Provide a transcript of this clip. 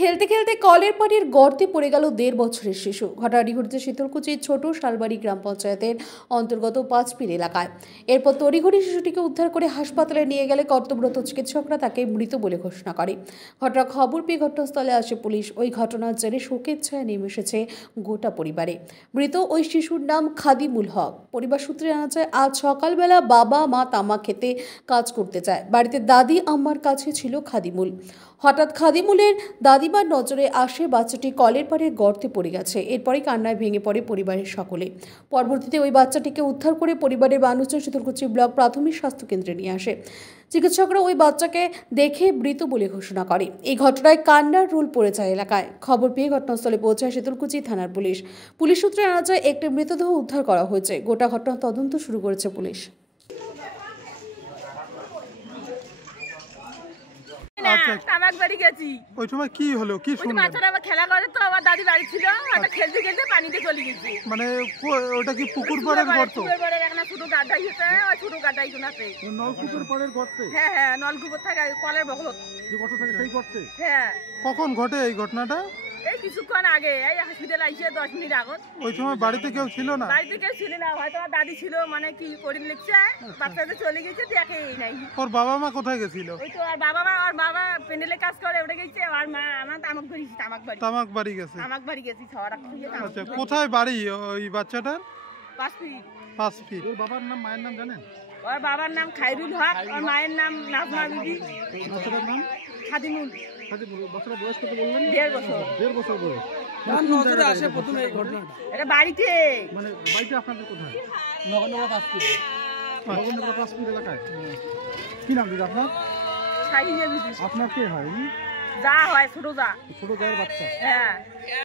খেলতে খেলতে কলের পানির গর্তে পড়ে গেল ১.৫ বছরের শিশু। ঘটনাটি ঘটেছে শীতলকুচির ছোট শালবাড়ি গ্রাম পঞ্চায়েতের অন্তর্গত পাঁচপির এলাকায়। এরপর তড়িঘড়ি শিশুটিকে উদ্ধার করে হাসপাতালে নিয়ে গেলে কর্তব্যরত চিকিৎসকরা তাকে মৃত বলে ঘোষণা করে। ঘটনার খবর পেয়ে ঘটনাস্থলে আসে পুলিশ। ওই ঘটনার জেরে শোকের ছায়া নেমে এসেছে গোটা পরিবারে। মৃত ওই শিশুর নাম খাদিমুল হক। পরিবার সূত্রে জানা যায়, আজ সকালবেলা বাবা মা তামাক খেতে কাজ করতে যায়। বাড়িতে দাদি আম্মার কাছে ছিল খাদিমুল। হঠাৎ খাদিমুলের দাদিমার নজরে আসে বাচ্চাটি কলের পাড়ের গর্তে পড়ে গেছে। এরপরই কান্নায় ভেঙে পড়ে পরিবারের সকলে। পরবর্তীতে ওই বাচ্চাটিকে উদ্ধার করে পরিবারের মানুষজন শীতলকুচি ব্লক প্রাথমিক স্বাস্থ্য কেন্দ্রে নিয়ে আসে। চিকিৎসকরা ওই বাচ্চাকে দেখে মৃত বলে ঘোষণা করে। এই ঘটনায় কান্নার রোল পড়ে যায় এলাকায়। খবর পেয়ে ঘটনাস্থলে পৌঁছায় শীতলকুচি থানার পুলিশ। পুলিশ সূত্রে জানা যায়, একটি মৃতদেহ উদ্ধার করা হয়েছে। গোটা ঘটনার তদন্ত শুরু করেছে পুলিশ। তামাক বাড়ি গেছি। ওই সময় কি হলো, কি শুনলেন? বাচ্চারা আবার খেলা করে, তো আমার দাদি বাড়ি ছিল, খেলতে খেলতে পানিতে চলে গেছে। মানে ওটা কি পুকুর পাড়ের গর্ত? পুকুর পাড়ের একটা ছোট গাড্ডাই আছে, ওই ছোট গাড্ডাই কোনাতে। নলকূপের পাড়ের গর্তে? হ্যাঁ হ্যাঁ, নলকূপের থাকে কলের বগলত। যে গর্ত থাকে সেই গর্তে? হ্যাঁ। কখন ঘটে এই ঘটনাটা? এই কিছুক্ষণ আগে, এই হসপিটাল আইছে 10 মিনিট আগে। ওই সময় বাড়িতে কেউ ছিল না? বাড়িতে কেউ ছিল না, হয়তো আমার দাদি ছিল, মানে কি করে লিখছে, বাচ্চাদের চলে গেছে, দেখেই নাই। ওর বাবা মা কোথায় গেছিল? ওই তো আর বাবা পেন্ডেলে কাজ করে ওটা গেছে, আর মা আমার তামাক বাড়ি গেছে। তামাক বাড়ি গেছি ছড়া। আচ্ছা, কোথায় বাড়ি ওই বাচ্চাটার? পাঁচপির। ওর বাবার নাম মায়ের নাম জানেন? ওর বাবার নাম খায়রুল হক, আর মায়ের নাম নাজমা বিবি। বাচ্চাটার নাম খাদিমুল। বাচ্চাটার বয়স কত বললেন? 1.5 বছর। 1.5 বছর বয়স। কার নজরে আসে প্রথমে এই ঘটনাটা? এটা বাড়িতে। মানে বাড়িতে আপনাদের কোথায়? নগরনগর পাঁচপির। নগরনগর পাঁচপির এলাকায়। কি নাম দিদি আপনার? শাহিনা বিবি। আপনার কে হয়? যা হয়, ছোট যা। ছোট জায়ের বাচ্চা। হ্যাঁ।